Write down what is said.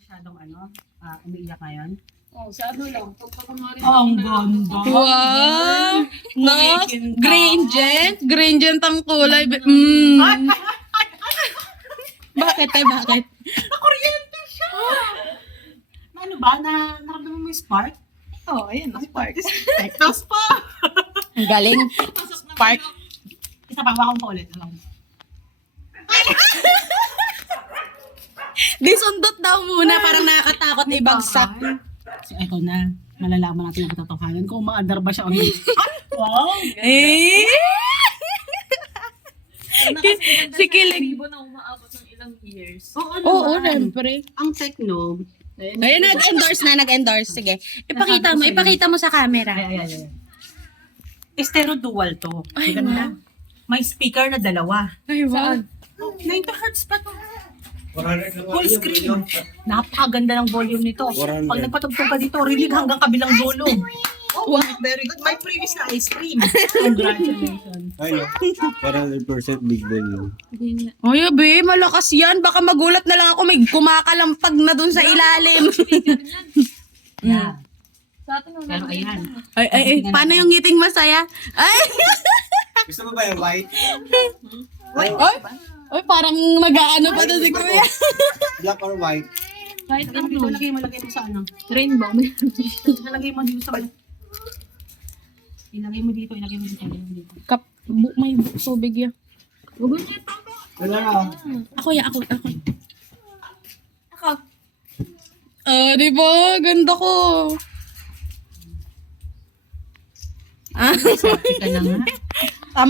masyadong umiiyak ngayon. Oh, sa ano lang. Pagkakunwari. Ang ganda. Wow! No? Kumikinta. Gradient ang kulay. Bakit eh, bakit? Nakuryente siya! Ano ba? Naramdaman mo yung spark? Oh, ayan. Spark. Tektos pa! Ang galing. Spark. Isa pa, wakong pa ulit. Disundot daw muna, parang nakakatakot ibagsak. So, eto na. Malalaman natin ang katotohanan kung umaandar ba siya o hindi. Wow! Eh! Si Kilig. Na umaabot ng ilang years. Oo, syempre. Ang techno. Ayun, nag-endorse. Sige. Ipakita mo sa camera. Ay. Estero dual to. Ay, Maganda. May speaker na dalawa. Ay, wow. 90 Hz pa to. Full screen. Napakaganda ng volume nito. Pag nagpatugtog ka dito, rinig hanggang kabilang dulo. Oh, very good. May previous na ice cream. Congratulations. Ay, no. 100% big volume. Ay, abe, malakas yan. Baka magulat na lang ako may kumakalampag na dun sa ilalim. Yeah. Sa atin, Pero ayan. Ay, paano yung ngiting masaya? Ay! Gusto mo ba yung white? Ay, parang nag-aano pa to si Kuya. Black or white? Kahit Dito, ano. lagay mo sa ano. Rainbow. Ilagay mo dito sa... Ilagay mo dito. May tubig yan. Huwag mo niya Wala na. Ako. Di ba? Ganda ko. Sabi ka na nga.